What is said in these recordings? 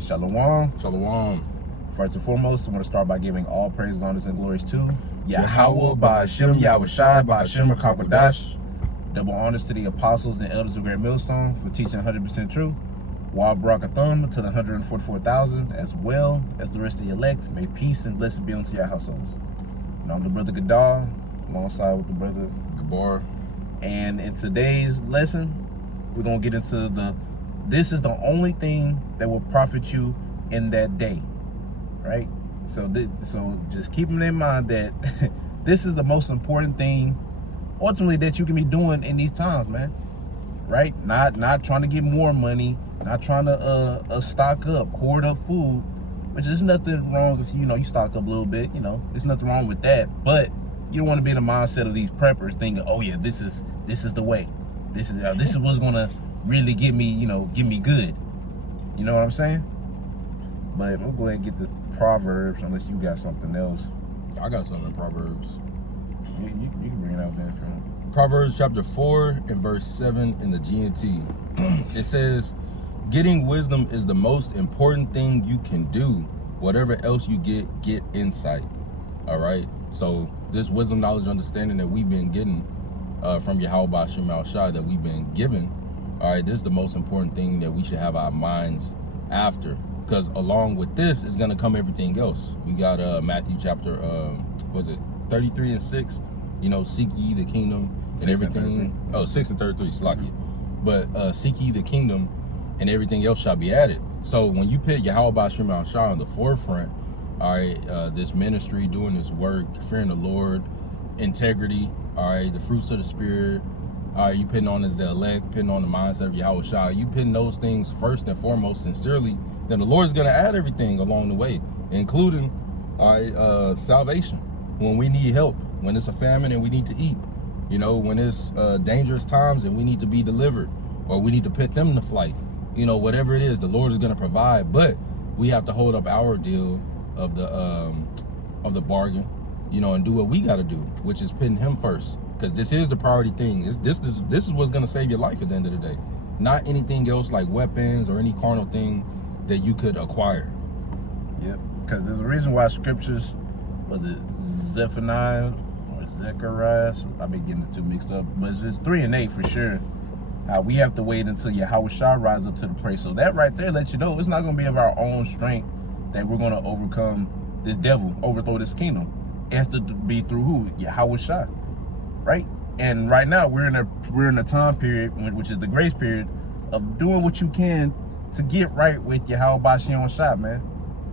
Shalom. Shalom. First and foremost, I want to start by giving all praises, honors, and glories to Yahweh, Ba'ashem, Yahushai, Ba'ashem, Kakwadash. Double honors to the apostles and elders of Great Millstone for teaching 100% truth. Wa Barakathum to the 144,000, as well as the rest of the elect. May peace and blessing be unto your households. And I'm the brother Gadar, alongside with the brother Gabar. And in today's lesson, we're going to get into this is the only thing that will profit you in that day, right? So just keeping in mind that this is the most important thing ultimately that you can be doing in these times, man, right? Not trying to get more money, not trying to stock up, hoard up food, which is nothing wrong if you stock up a little bit, there's nothing wrong with that. But you don't want to be in the mindset of these preppers thinking, oh yeah, this is the way, this is what's gonna really get me good. You know what I'm saying? But we'll go ahead and get the Proverbs, unless you got something else. I got something in Proverbs. You can bring it out there, friend. Proverbs chapter 4 and verse 7 in the G&T. It says, getting wisdom is the most important thing you can do. Whatever else you get insight. All right? So this wisdom, knowledge, understanding that we've been getting from Yahweh Ba'ashem Yahushai, that we've been given, all right, this is the most important thing that we should have our minds after. Because along with this is going to come everything else. We got Matthew chapter, 33 and 6. Seek ye the kingdom and everything. 6 and 33, Slacky. But seek ye the kingdom and everything else shall be added. So when you put Yahweh Ba'ashem Yahushai on the forefront, all right, this ministry, doing this work, fearing the Lord, integrity, all right, the fruits of the Spirit, all right, you putting on as the elect, putting on the mindset of Yahweh Shai, you putting those things first and foremost sincerely, then the Lord's going to add everything along the way, including salvation. When we need help, when it's a famine and we need to eat, when it's dangerous times and we need to be delivered, or we need to put them to flight, whatever it is, the Lord is going to provide. But we have to hold up our deal of the bargain, and do what we got to do, which is putting him first. Because this is the priority thing. This is what's going to save your life at the end of the day. Not anything else like weapons or any carnal thing that you could acquire. Yep. Because there's a reason why scriptures, was it Zephaniah or Zechariah? I've been getting the two mixed up. But it's 3 and 8 for sure. We have to wait until Yahweh Shai rise up to the prey. So that right there lets you know it's not going to be of our own strength that we're going to overcome this devil, overthrow this kingdom. It has to be through who? Yahweh Shai. Right? And right now we're in a time period, which is the grace period, of doing what you can to get right with Yahweh Ba'ashem Yahushai, man.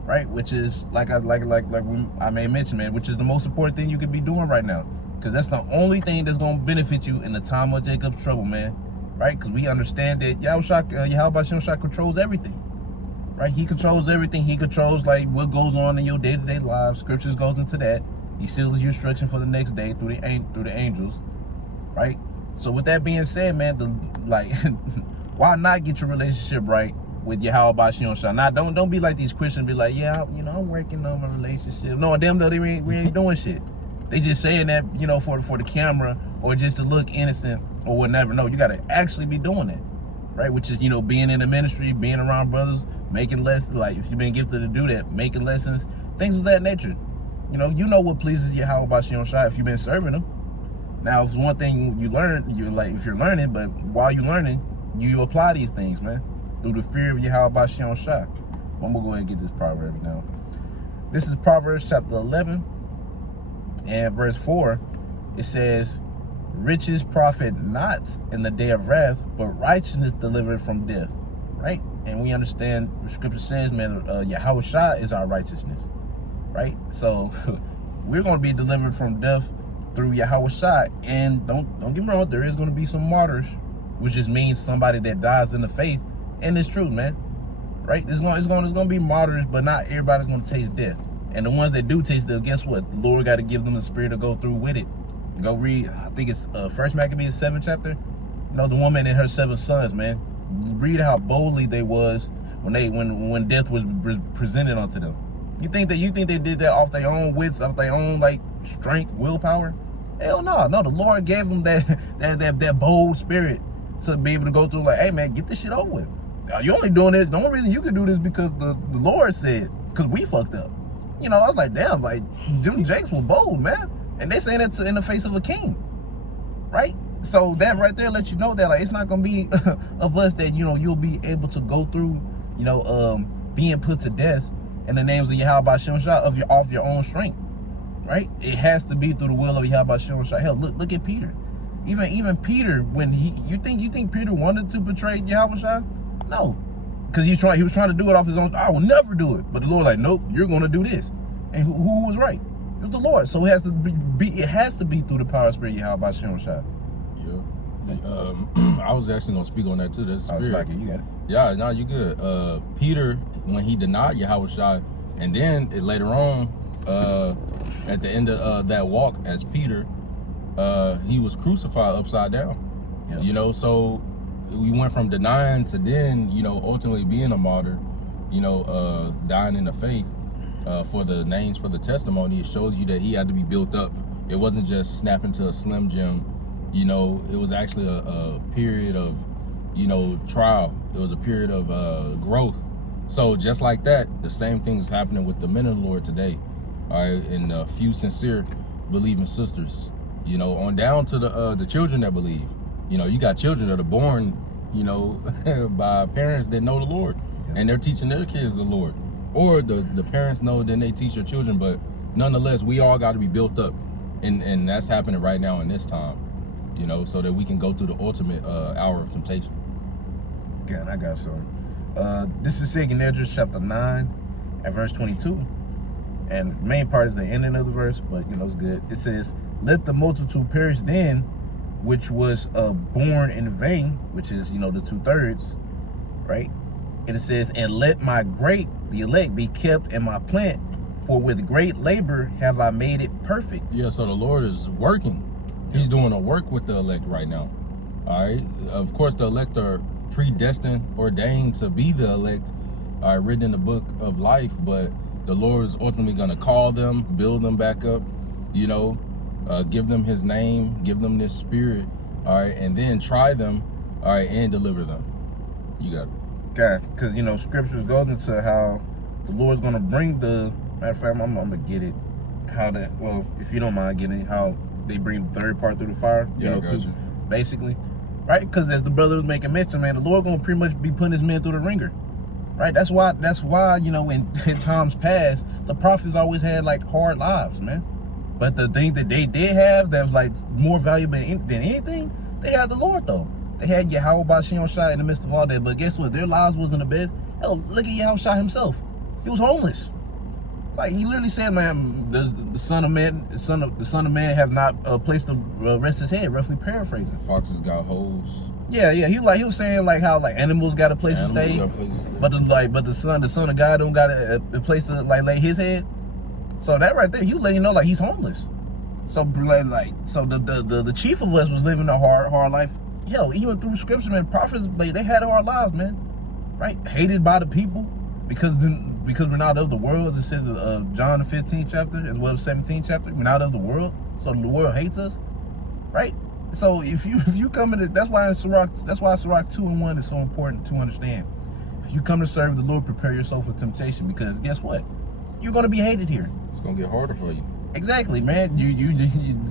Right? Which is like I may mention, man, which is the most important thing you could be doing right now. Because that's the only thing that's gonna benefit you in the time of Jacob's trouble, man. Right? Because we understand that Yahweh Ba'ashem Yahushai controls everything. Right? He controls everything. He controls like what goes on in your day-to-day lives. Scriptures goes into that. He seals your instruction for the next day through the angels, right? So with that being said, man, why not get your relationship right with Yahweh Ba'ashem Yahushai? Now, don't be like these Christians, be like, yeah, I'm working on my relationship. No, them though, we ain't doing shit. They just saying that, for the camera or just to look innocent or whatever. No, you gotta actually be doing it, right? Which is, being in the ministry, being around brothers, making lessons. Like if you've been gifted to do that, making lessons, things of that nature. You know what pleases Yahweh Ba'ashem Yahushai if you've been serving him. Now, if it's one thing you learn, if you're learning, but while you're learning, you apply these things, man, through the fear of Yahweh Ba'ashem Yahushai. I'm gonna go ahead and get this proverb now. This is Proverbs chapter 11 and verse 4. It says, riches profit not in the day of wrath, but righteousness delivered from death. Right? And we understand what scripture says, man, Yahweh Shai is our righteousness. Right? So we're going to be delivered from death through Yahweh Shai. And don't get me wrong, there is going to be some martyrs, which just means somebody that dies in the faith. And it's true, man. Right? It's going to be martyrs, but not everybody's going to taste death. And the ones that do taste death, guess what? The Lord got to give them the spirit to go through with it. Go read, I think it's 1 Maccabees 7th chapter. The woman and her 7 sons, man. Read how boldly they was when death was presented unto them. You think they did that off their own wits, off their own strength, willpower? Hell no. No, the Lord gave them that bold spirit to be able to go through hey man, get this shit over with. you only doing this. The only reason you can do this because the Lord said, because we fucked up. You know, I was like, damn, like, Jim Jakes was bold, man. And they saying that in the face of a king, right? So that right there lets you know that, like, it's not going to be of us that, you know, you'll be able to go through, you know, being put to death in the names of Yahweh Shem Shah off your own strength, right? It has to be through the will of Yahweh Shem Shah. Hell, look at Peter. Even Peter, when you think Peter wanted to betray Yahweh Shah? No. Because he was trying to do it off his own. I will never do it. But the Lord like, nope, you're going to do this. And who was right? It was the Lord. So it has to be through the power of Spirit Yahweh Shem Shah. Yeah. I was actually going to speak on that too. That's spirit. Like, you got it. Yeah, no, you good. Peter, when he denied Yahweh Shah, and then later on, at the end of that walk as Peter, he was crucified upside down. Yep. You know, so we went from denying to then, you know, ultimately being a martyr, you know, dying in the faith for the names, for the testimony. It shows you that he had to be built up. It wasn't just snapping to a Slim Jim. You know, it was actually a period of, you know, trial. It was a period of growth. So just like that, the same thing is happening with the men of the Lord today. All right, and a few sincere believing sisters, you know, on down to the children that believe. You know, you got children that are born, you know, by parents that know the Lord, and they're teaching their kids the Lord. Or the parents know, then they teach their children. But nonetheless, we all got to be built up, and that's happening right now in this time, you know, so that we can go through the ultimate hour of temptation. God, I got some. This is 2 Esdras chapter 9 at verse 22. And the main part is the ending of the verse, but, you know, it's good. It says, let the multitude perish then, which was born in vain, which is, you know, the 2/3, right? And it says, and let my the elect, be kept in my plant, for with great labor have I made it perfect. Yeah, so the Lord is working. He's doing a work with the elect right now. All right. Of course, the elect are predestined, ordained to be the elect, written in the book of life, but the Lord is ultimately going to call them, build them back up, you know, give them his name, give them this spirit, all right, and then try them, all right, and deliver them. You got it. Okay, because, you know, scriptures goes into how the Lord's going to bring the, matter of fact, I'm going to get it, how that, well, if you don't mind getting it, how they bring the third part through the fire, Yeah, you know, basically, right? Because as the brother was making mention, man, the Lord going to pretty much be putting his men through the ringer. Right, that's why, you know, in times past, the prophets always had like hard lives, man. But the thing that they did have that was like more valuable than anything, they had the Lord though. They had Yahweh Bashim Shah in the midst of all that. But guess what? Their lives wasn't a bed. Hell, look at Yahweh Shah himself. He was homeless. Like he literally said, man, the Son of Man, the Son of Man have not placed to rest his head. Roughly paraphrasing. Foxes got holes. Yeah. He was saying like how like animals got a place to stay, but the son of God don't got a place to like lay his head. So that right there, he was letting you know like he's homeless. So so the chief of us was living a hard life. Hell, even through scripture, man, prophets they had hard lives, man. Right, hated by the people because we're not of the world. As it says John the 15th chapter as well as 17th chapter. We're not of the world, so the world hates us, right? So if you come in, that's why Sirach 2:1 is so important to understand. If you come to serve the Lord, prepare yourself for temptation, because guess what? You're gonna be hated here. It's gonna get harder for you. Exactly, man.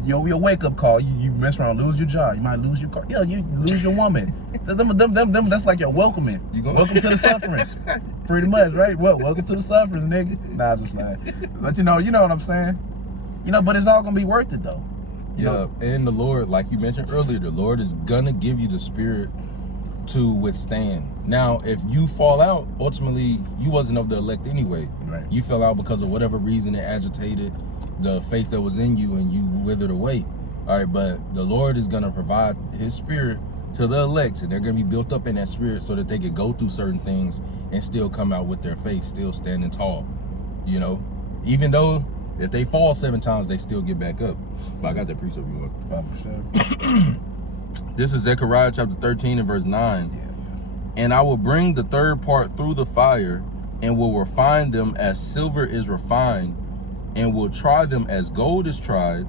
Your wake up call. You mess around, lose your job. You might lose your car. Yeah, you lose your woman. them. That's like your welcoming. Welcome to the sufferings. Pretty much, right? Well, welcome to the sufferings, nigga. Nah, just lying. But you know what I'm saying. You know, but it's all gonna be worth it though. Yeah, and the Lord, like you mentioned earlier, the Lord is gonna give you the spirit to withstand. Now, if you fall out, ultimately, you wasn't of the elect anyway. Right. You fell out because of whatever reason it agitated the faith that was in you, and you withered away. All right, but the Lord is gonna provide his spirit to the elect, and they're gonna be built up in that spirit so that they could go through certain things and still come out with their faith, still standing tall. You know, even though if they fall 7 times, they still get back up. I got that precept you want. This is Zechariah chapter 13 and verse 9. Yeah. And I will bring the third part through the fire, and will refine them as silver is refined, and will try them as gold is tried.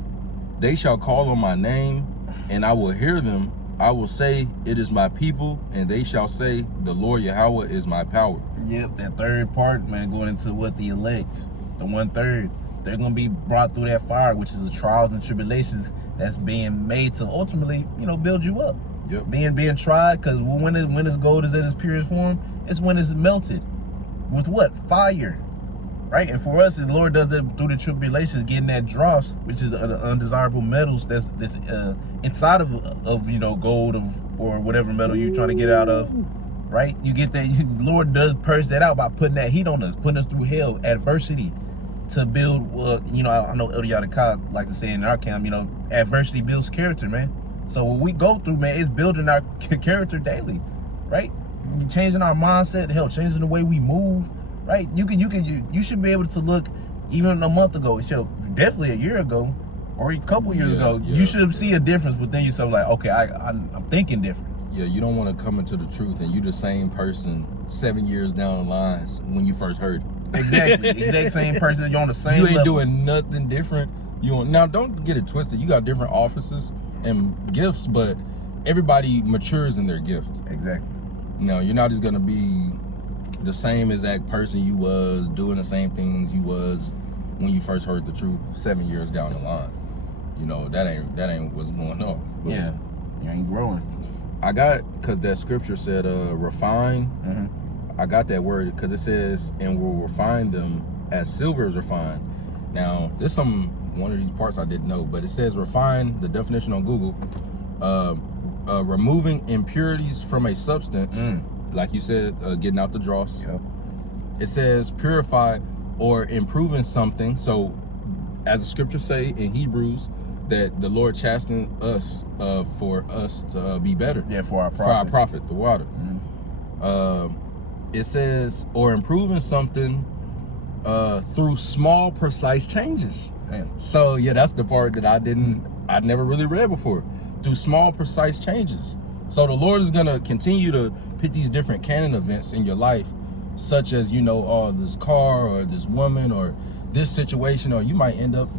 They shall call on my name, and I will hear them, I will say, it is my people, and they shall say, the Lord Yahweh is my power. Yep, that third part, man, going into what the elect, the 1/3, they're gonna be brought through that fire, which is the trials and tribulations that's being made to ultimately, build you up. Yep. Being tried, because when this gold is at its purest form, it's when it's melted with what? Fire. Right? And for us, the Lord does that through the tribulations, getting that dross, which is the undesirable metals that's inside of gold or whatever metal you're trying to get out of. Right? You get that. Lord does purge that out by putting that heat on us, putting us through hell, adversity, to build. I know El Yadakah like to say in our camp, adversity builds character, man. So what we go through, man, is building our character daily, right? Changing our mindset, hell, changing the way we move, right? You should be able to look, even a month ago, definitely a year ago, or a couple years ago, you should see a difference within yourself. Like, okay, I'm thinking different. Yeah, you don't want to come into the truth and you the same person 7 years down the line when you first heard it. Exactly, exact same person. You're on the same. You ain't level. doing nothing different. Now don't get it twisted. You got different offices and gifts, but everybody matures in their gift. Exactly. No, you're not just gonna be the same exact person you was doing the same things you was when you first heard the truth 7 years down the line. That ain't what's going on. But yeah, you ain't growing. I got, because that scripture said refine. Mm-hmm. I got that word because it says, and we'll refine them as silver is refined. Now, there's one of these parts I didn't know, but it says refine, the definition on Google, removing impurities from a substance, like you said, getting out the dross. Yep. It says purify or improving something. So, as the scriptures say in Hebrews, that the Lord chastened us for us to be better. Yeah, for our profit. For our profit, the water. Mm-hmm. It says, or improving something through small, precise changes. Damn. So yeah, that's the part that I'd never really read before. Through small, precise changes. So the Lord is gonna continue to put these different canon events in your life, such as this car or this woman or this situation, or you might end up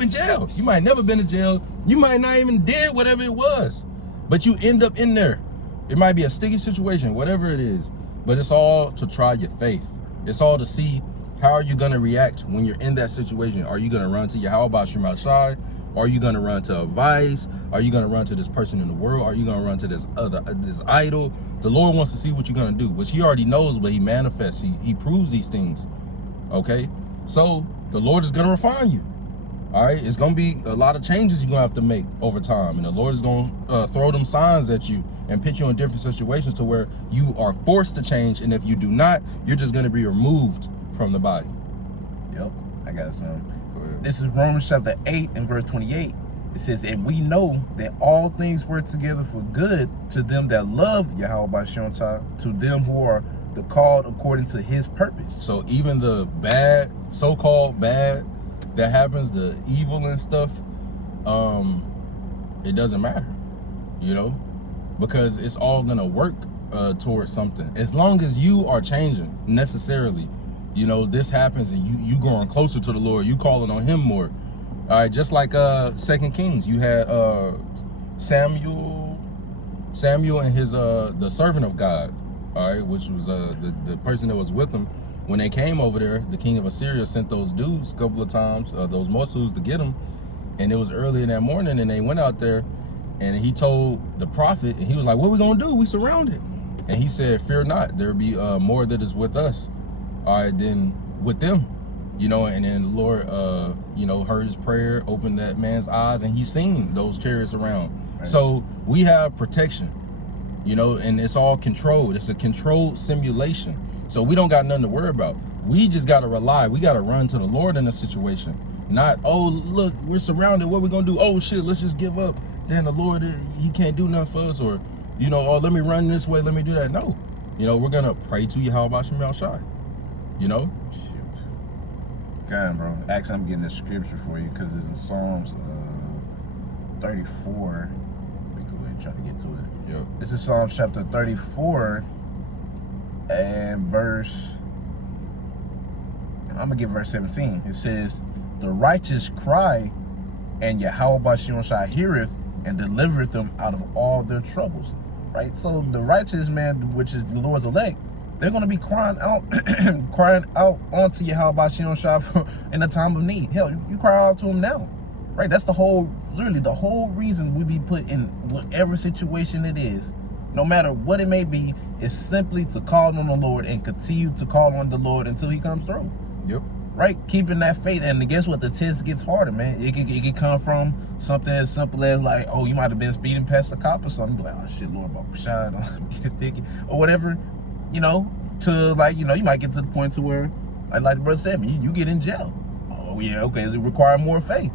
in jail. You might never been in jail. You might not even did whatever it was, but you end up in there. It might be a sticky situation, whatever it is, but it's all to try your faith. It's all to see how are you gonna react when you're in that situation. Are you gonna run to Yahweh Shem Shai? Are you gonna run to a vice? Are you gonna run to this person in the world? Are you gonna run to this idol? The Lord wants to see what you're gonna do, which He already knows, but He manifests. He proves these things. Okay, so the Lord is gonna refine you. All right, it's gonna be a lot of changes you're gonna have to make over time, and the Lord is gonna throw them signs at you and put you in different situations to where you are forced to change, and if you do not, you're just gonna be removed from the body. Yep, I got some. Go ahead. This is Romans chapter 8 and verse 28. It says, and we know that all things work together for good to them that love Yahweh Shem Shai, to them who are the called according to His purpose. So even the bad, so-called bad that happens, the evil and stuff, it doesn't matter, because it's all gonna work towards something. As long as you are changing necessarily, this happens and you growing closer to the Lord, you calling on Him more. All right, just like 2 Kings, you had Samuel and his the servant of God, all right, which was the person that was with him when they came over there. The king of Assyria sent those dudes a couple of times, those Mossus, to get him, and it was early in that morning, and they went out there, and he told the prophet, and he was like, "What we gonna do? We surrounded." And he said, "Fear not, there be more that is with us, all right, than with them." And then the Lord, heard his prayer, opened that man's eyes, and he seen those chariots around. Right. So we have protection, and it's all controlled. It's a controlled simulation. So we don't got nothing to worry about. We just got to rely. We got to run to the Lord in a situation. Not, oh, look, we're surrounded. What we going to do? Oh, shit, let's just give up. Then the Lord, He can't do nothing for us. Or, oh, let me run this way. Let me do that. No. We're going to pray to Yahweh Shem Shai. God, bro. Actually, I'm getting the scripture for you because it's in Psalms 34. Let me go ahead and try to get to it. Yep. This is Psalms chapter 34 and verse, I'm going to give verse 17. It says, the righteous cry, and Yahweh Shem Shai heareth and delivereth them out of all their troubles. Right? So the righteous man, which is the Lord's elect, they're going to be crying out crying out onto Yahweh Shai in the time of need. Hell, you cry out to him now. Right? That's literally the whole reason we be put in whatever situation it is, no matter what it may be, is simply to call on the Lord and continue to call on the Lord until he comes through. Yep. Right? Keeping that faith. And guess what? The test gets harder, man. It could come from something as simple as like, oh, you might have been speeding past a cop or something. Like, oh shit, Lord, shine, get a ticket or whatever, you know, to like, you know, you might get to the point to where, like the brother said, you get in jail. Oh yeah, okay, does it require more faith?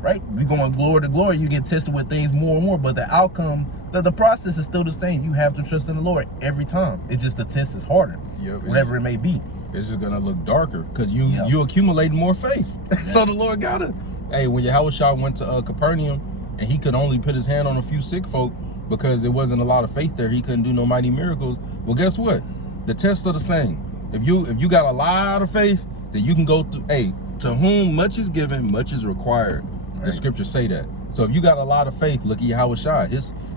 Right? We going glory to glory, you get tested with things more and more, but the outcome, the process is still the same. You have to trust in the Lord every time. It's just the test is harder. Yep. Whatever it may be. It's just gonna look darker because you accumulate more faith. So the Lord got it. Hey, when Yahweh went to Capernaum and he could only put his hand on a few sick folk because there wasn't a lot of faith there, he couldn't do no mighty miracles. Well, guess what? The tests are the same. If you got a lot of faith, then you can go through. Hey, to whom much is given, much is required. Right. The scriptures say that. So if you got a lot of faith, look at Yahweh.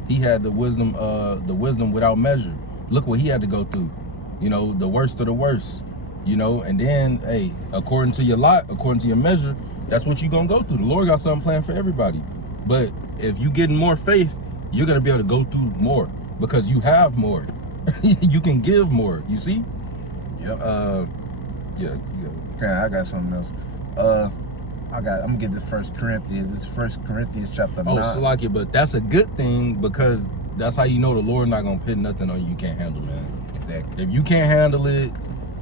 He had the wisdom without measure. Look what he had to go through. You know, the worst of the worst. You know, and then, hey, according to your lot, according to your measure, that's what you're going to go through. The Lord got something planned for everybody. But if you getting more faith, you're going to be able to go through more because you have more. You can give more, you see? Yep. Yeah. Okay, I got something else. I'm going to get this 1 Corinthians. It's 1 Corinthians chapter 9. Oh, Salakia, but that's a good thing because that's how you know the Lord not going to put nothing on you can't handle, man. Exactly. If you can't handle it,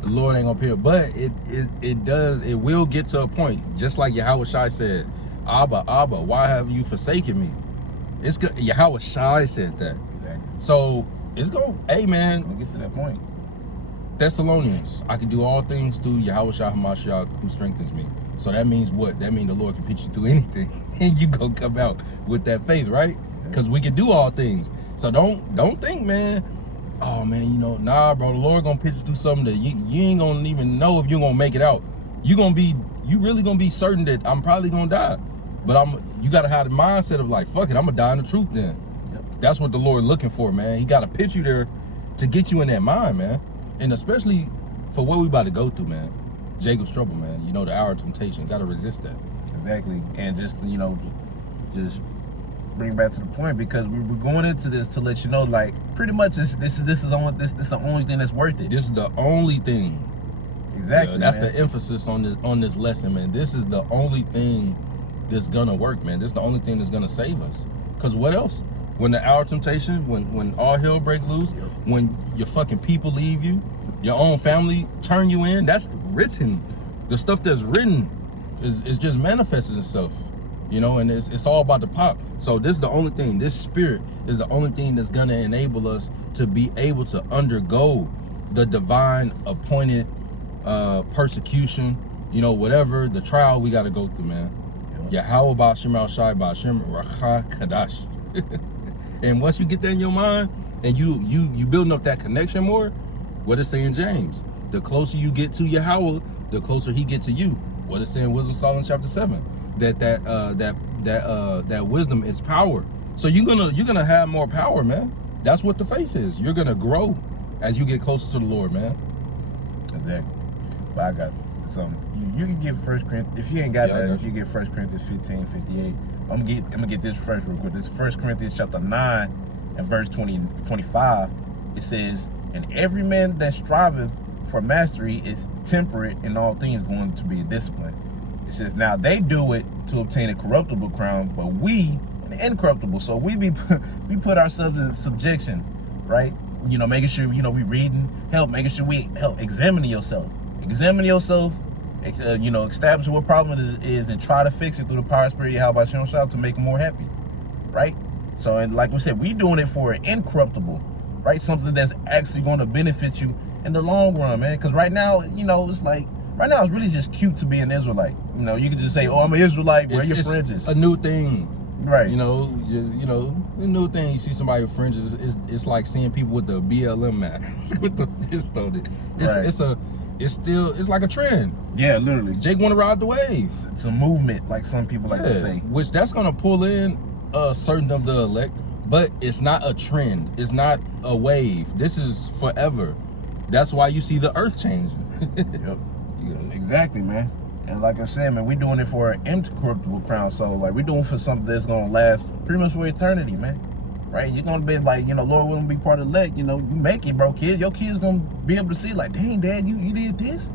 the Lord ain't gonna pay it, but it will get to a point, just like Yahweh Shai said, Abba, why have you forsaken me? It's good. Yahweh Shai said that. Exactly. So it's go, hey man, we'll get to that point. Thessalonians, I can do all things through Yahweh Shai HaMashiach who strengthens me. So that means what? That means the Lord can pitch you through anything, and you gonna come out with that faith, right? Because we can do all things. So don't think, man. Oh man, you know, nah, bro. The Lord gonna pitch you through something that you ain't gonna even know if you're gonna make it out. You really gonna be certain that I'm probably gonna die. But you gotta have the mindset of like, fuck it, I'm gonna die in the truth then. Yep. That's what the Lord looking for, man. He gotta pitch you there to get you in that mind, man. And especially for what we about to go through, man. Jacob's trouble, man. You know, the hour of temptation. Gotta resist that. Exactly. And just, you know, just bring back to the point, because we're going into this to let you know, like, pretty much this is the only thing that's worth it. This is the only thing. Exactly. Yeah, that's the emphasis on this lesson, man. This is the only thing that's gonna work, man. This is the only thing that's gonna save us. Cause what else? When the hour of temptation, when all hell break loose, when your fucking people leave you, your own family turn you in, that's written. The stuff that's written is just manifesting itself. You know, and it's all about the pop. So this is the only thing, this spirit is the only thing that's gonna enable us to be able to undergo the divine appointed persecution, you know, whatever the trial we gotta go through, man. Yahweh Ba'Shem Al-Shai Ba'Shem Racha Kadash. And once you get that in your mind and you building up that connection more, what it say in James? The closer you get to Yahweh, the closer he get to you. What it say in Wisdom Solomon chapter 7? That wisdom is power. So you're gonna have more power, man. That's what the faith is. You're gonna grow as you get closer to the Lord, man. Exactly. But I got something. You can get 1 Corinthians. If you ain't got that, you get 1 Corinthians 15:58. I'm gonna get this first real quick. This is 1 Corinthians chapter 9 and verse 25. It says, "And every man that striveth for mastery is temperate in all things, going to be disciplined." It says, "Now they do it to obtain a corruptible crown, but we an incorruptible." So we put ourselves in subjection, right? You know, making sure, you know, we reading, making sure we examining yourself, you know, establish what problem it is and try to fix it through the power of spirit, how about Shem Shai, to make them more happy, right? So, and like we said, we doing it for an incorruptible, right? Something that's actually going to benefit you in the long run, man. Because right now, you know, it's like, right now it's really just cute to be an Israelite. You know, you can just say, "Oh, I'm an Israelite," wear your fringes. A new thing. Right. You know, the new thing, you see somebody with fringes, it's like seeing people with the BLM mask with the fist on it. It's like a trend. Yeah, literally. Jake want to ride the wave. It's a movement, like some people like to say. Which that's gonna pull in certain of the elect, but it's not a trend. It's not a wave. This is forever. That's why you see the earth changing. Yep. Exactly, man. And like I said, man, we're doing it for an incorruptible crown. So like we're doing for something that's gonna last pretty much for eternity, man. Right? You're gonna be like, Lord willing, be part of the elect. You make it, bro, kid. Your kid's gonna be able to see, like, dang, Dad, you did this.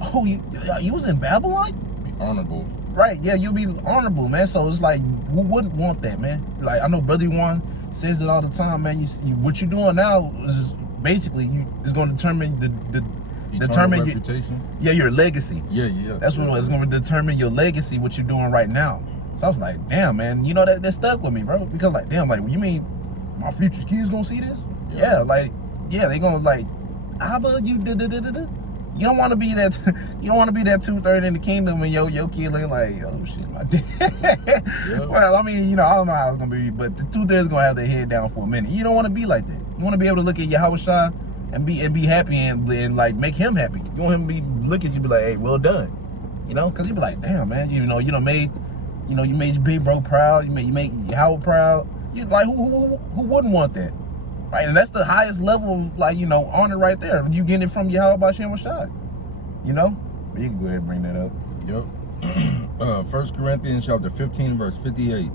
Oh, you was in Babylon. Be honorable. Right? Yeah, you'll be honorable, man. So it's like, who wouldn't want that, man? Like I know Brother Juan says it all the time, man. What you're doing now is basically it's gonna determine Eternal reputation. your legacy. Yeah. That's what it's going to determine your legacy, what you're doing right now. So I was like, damn, man, that stuck with me, bro. Because like, damn, like, you mean my future kids gonna see this? Yeah, they gonna like, Abba, you da-da-da-da-da. You don't want to be that. You don't want to be that 2/3 in the kingdom, and your kid looking like, oh shit, my dad. Yep. Well, I mean, I don't know how it's gonna be, but the 2/3 gonna have their head down for a minute. You don't want to be like that. You want to be able to look at Yahushua and be happy and like make him happy. You want him to be look at you, be like, hey, well done. Because you be like, damn, man, you made your big bro proud. You make Yahweh proud. You like who wouldn't want that? Right, and that's the highest level of honor right there. You getting it from Yahweh B'Shem Rashad. But you can go ahead and bring that up. Yep. 1 Corinthians chapter 15, verse 58.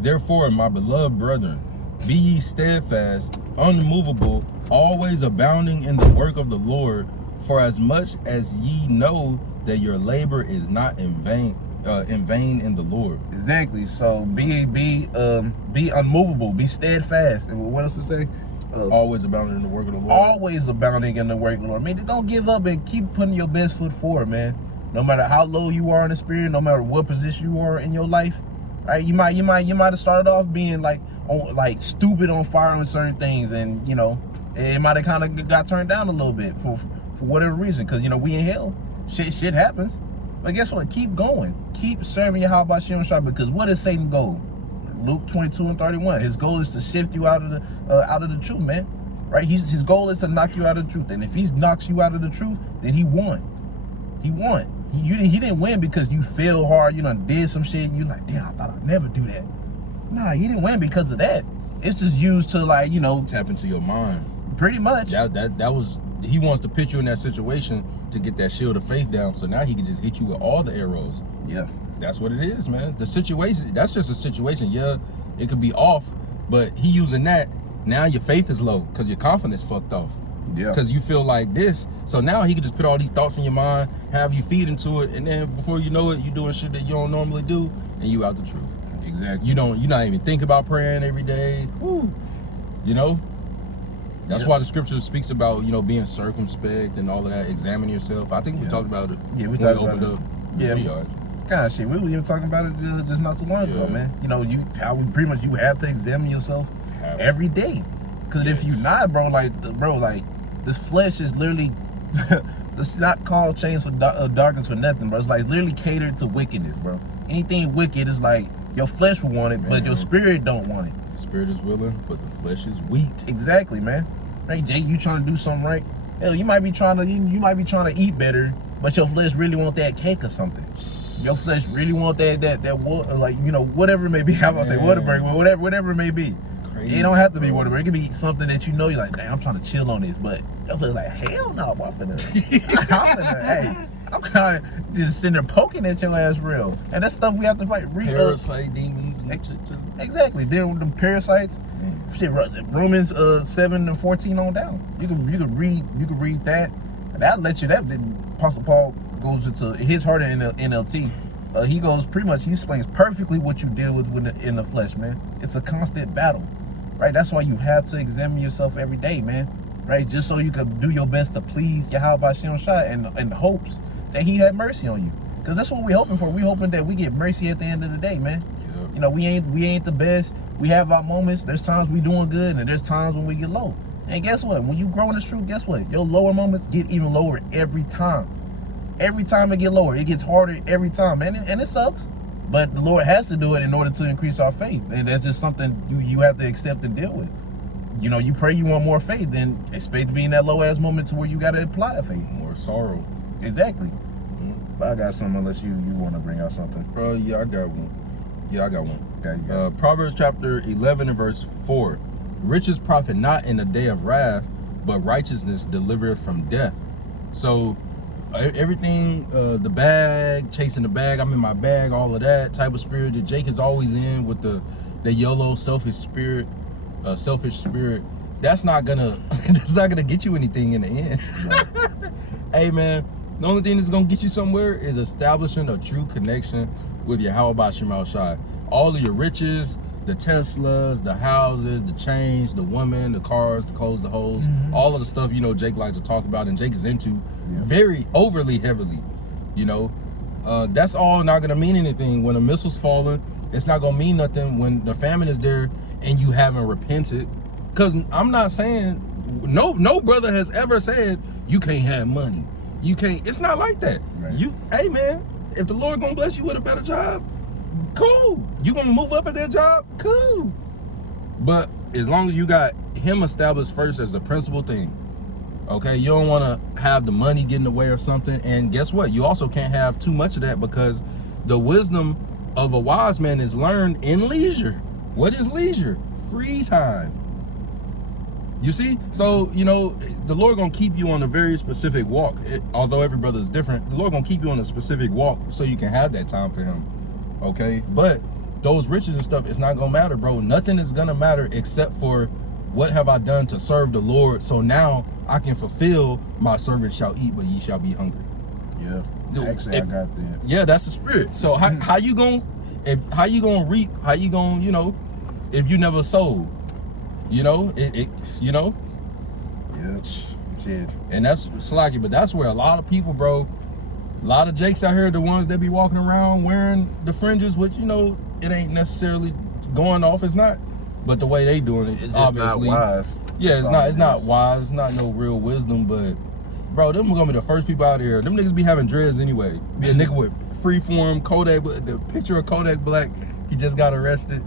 Therefore, my beloved brethren, be ye steadfast, unmovable, always abounding in the work of the Lord, for as much as ye know that your labor is not in vain in the Lord. Exactly. So be unmovable, be steadfast. And what else to say? Always abounding in the work of the Lord. Always abounding in the work of the Lord. I mean, don't give up and keep putting your best foot forward, man. No matter how low you are in the spirit, no matter what position you are in your life, right? You might have started off being like stupid on fire with certain things, and it might have kind of got turned down a little bit for whatever reason, because we in hell. Shit happens. But guess what? Keep going. Keep serving Yahweh B'Shem Rashad, because what is Satan's goal? Luke 22:31. His goal is to shift you out of the truth, man. Right? His goal is to knock you out of the truth. And if he knocks you out of the truth, then he won. He won. He didn't win because you failed hard, did some shit, and you like, damn, I thought I'd never do that. Nah, he didn't win because of that. It's just used to tap into your mind. Pretty much. That was, he wants to put you in that situation to get that shield of faith down, so now he can just hit you with all the arrows. Yeah. That's what it is, man. The situation, that's just a situation. Yeah, it could be off, but he using that. Now your faith is low because your confidence fucked off. Yeah. Because you feel like this. So now he can just put all these thoughts in your mind, have you feed into it, and then before you know it, you're doing shit that you don't normally do, and you out the truth. Exactly. You're not even thinking about praying every day. Woo. That's why the scripture speaks about, being circumspect and all of that, examine yourself. I think we talked about it. Yeah, we talked about it. Yeah. Kind of shit. We were even talking about it just not too long ago, man. You have to examine yourself every day. Because if you not, bro, this flesh is literally, it's not called chains for darkness for nothing, bro. It's like literally catered to wickedness, bro. Anything wicked is like your flesh will want it, but your spirit don't want it. The spirit is willing, but the flesh is weak. Exactly, man. Right, Jay, you trying to do something right? Hell, you might be trying to eat better, but your flesh really want that cake or something. Your flesh really want that whatever it may be. I'm gonna say Whataburger, whatever it may be. Crazy, it don't have to be Whataburger. It can be something that you're like, damn, I'm trying to chill on this, but your flesh like, hell no, boy, I'm kind of just sitting there poking at your ass real, and that's stuff we have to fight. Parasite demons and shit too. Exactly, dealing with them parasites. Shit, Romans 7:14 on down. You can read that. That'll let you. That Apostle Paul goes into his heart in NLT. He goes pretty much. He explains perfectly what you deal with in the flesh, man. It's a constant battle, right? That's why you have to examine yourself every day, man. Right, just so you can do your best to please Yahweh B'Shem Rashad in hopes that He had mercy on you. Because that's what we're hoping for. We're hoping that we get mercy at the end of the day, man. Yep. We ain't the best. We have our moments. There's times we doing good, and there's times when we get low. And guess what? When you grow in this truth, guess what? Your lower moments get even lower every time. Every time it get lower, it gets harder every time, man. And it sucks. But the Lord has to do it in order to increase our faith. And that's just something you have to accept and deal with. You pray you want more faith, then expect to be in that low ass moment to where you got to apply that faith. More sorrow. Exactly. Mm-hmm. But I got something unless you want to bring out something. Yeah, I got one. Okay, you got it. Proverbs chapter 11 and verse 4. Riches profit not in the day of wrath, but righteousness delivereth from death. So everything, the bag, chasing the bag, I'm in my bag, all of that type of spirit that Jake is always in with the YOLO selfish spirit, that's not gonna get you anything in the end. Hey man, the only thing that's gonna get you somewhere is establishing a true connection with Yahweh Shema Shai. All of your riches, the Teslas, the houses, the chains, the women, the cars, the clothes, the hoes, all of the stuff, you know, Jake likes to talk about and Jake is into very overly heavily, you know. That's all not gonna mean anything when a missile's falling. It's not gonna mean nothing when the famine is there and you haven't repented. Cause I'm not saying, no brother has ever said you can't have money. You can't, it's not like that. Right. Hey man, if the Lord gonna bless you with a better job, cool. You gonna move up at that job, cool. But as long as you got him established first as the principal thing, okay, you don't wanna have the money get in the way or something. And guess what? You also can't have too much of that because the wisdom of a wise man is learned in leisure. What is leisure? Free time. You see? So, you know, the Lord gonna keep you on a very specific walk. Although every brother is different, the Lord gonna keep you on a specific walk so you can have that time for him. Okay? But those riches and stuff, it's not gonna matter, bro. Nothing is gonna matter except for what have I done to serve the Lord, so now I can fulfill my servant shall eat, but ye shall be hungry. Yeah. Dude, Actually, I got that. Yeah, that's the spirit. So how you gonna reap? How you gonna, you know, if you never sowed? You know, you know. Yeah. Shit. And that's slacky, but that's where a lot of people, bro, a lot of Jakes out here, the ones that be walking around wearing the fringes, which, you know, it ain't necessarily going off, it's not. But the way they doing it, It's just obviously not wise. Yeah, it's That's not all it is. wise, it's not no real wisdom, but bro, them gonna be the first people out here. Them niggas be having dreads anyway. Be a nigga with freeform Kodak, the picture of Kodak Black, he just got arrested.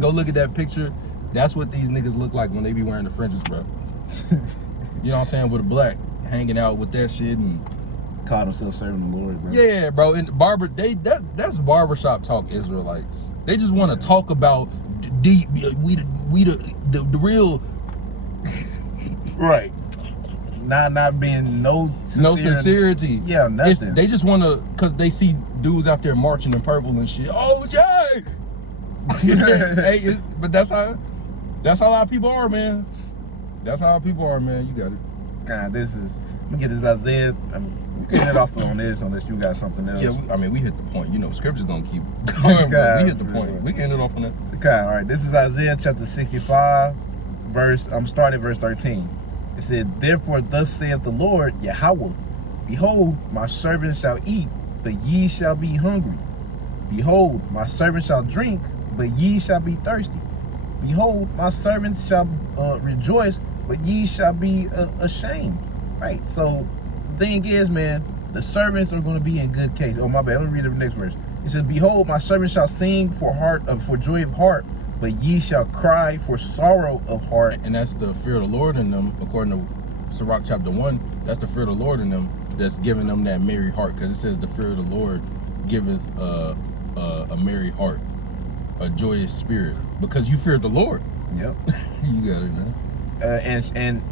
Go look at that picture. That's what these niggas look like when they be wearing the fringes, bro. You know what I'm saying? With a black, hanging out with that shit and Called himself serving the Lord, bro. yeah, bro. And that's barbershop talk, Israelites. They just want to talk about the real Right. Not being no sincerity. Yeah, nothing. They just want to, cause they see dudes out there marching in purple and shit. Oh, Jay! Hey, but that's how a lot of people are, man. That's how people are, man. You got it. God, let me get this Isaiah. We can head off on this unless you got something else. Yeah, we hit the point. You know, scripture's gonna keep going, bro. We hit the point. We can end it off on that. Okay, all right. This is Isaiah chapter 65, starting verse 13. It said, "Therefore thus saith the Lord Yahweh, Behold, my servant shall eat, but ye shall be hungry. Behold, my servant shall drink, but ye shall be thirsty. Behold, my servant shall rejoice, but ye shall be ashamed." Right? So the thing is, man, the servants are going to be in good case. Oh, my bad. Let me read the next verse. It says, "Behold, my servant shall sing for joy of heart, but ye shall cry for sorrow of heart." And that's the fear of the Lord in them, according to Sirach chapter 1. That's the fear of the Lord in them that's giving them that merry heart, because it says the fear of the Lord giveth a merry heart, a joyous spirit, because you fear the Lord. Yep. You got it, man.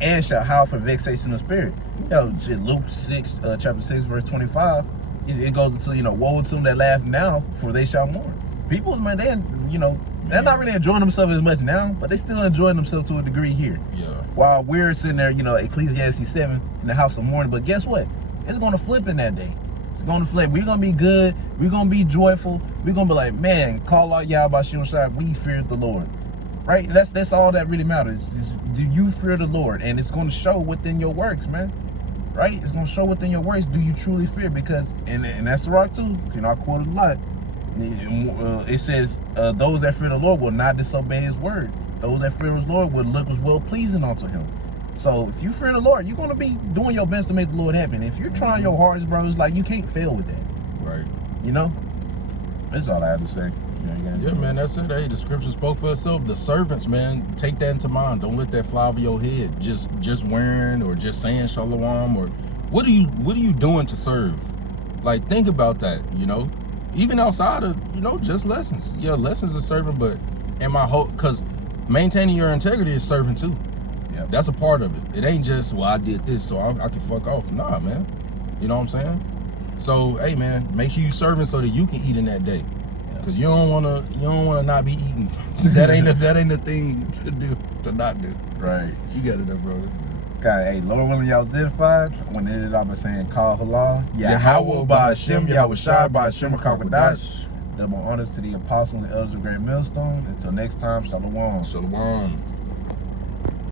And shall howl for vexation of spirit. Luke 6, chapter 6, verse 25. It goes into, woe to them that laugh now, for they shall mourn. People, man, they're not really enjoying themselves as much now, but they still enjoying themselves to a degree here. Yeah. While we're sitting there, Ecclesiastes 7 in the house of mourning. But guess what? It's going to flip in that day. It's going to flip. We're going to be good. We're going to be joyful. We're going to be like, man, call out Yahweh Shema Shai. We fear the Lord. Right? That's all that really matters. Do you fear the Lord? And it's going to show within your works, man. Right? It's going to show within your works. Do you truly fear? Because, and that's the rock too. I quoted a lot. It says, those that fear the Lord will not disobey his word. Those that fear his Lord will look as well pleasing unto him. So if you fear the Lord, you're going to be doing your best to make the Lord happy. And if you're trying your hardest, bro, it's like you can't fail with that. Right. That's all I have to say. Yeah, man, that's it. Hey, the scripture spoke for itself. The servants, man, take that into mind. Don't let that fly over your head. Just wearing or just saying shalom, or what are you doing to serve? Like, think about that. even outside of, you know, just lessons. Yeah, lessons are serving, but in my whole, because maintaining your integrity is serving too. Yeah. That's a part of it. It ain't just, well, I did this, so I can fuck off. Nah, man. You know what I'm saying? So, hey, man, make sure you serving so that you can eat in that day. Cause you don't wanna not be eating. that ain't the thing to do, to not do. Right. You got it up, bro. God, hey, Lord willing, y'all zedified. When they ended up by saying, call halal. Yahweh Ba'Hashem, Yahweh Shai Ba'Hashem Kakadash. Double honors to the apostles and elders of Great Millstone. Until next time, Shalom. Shalom.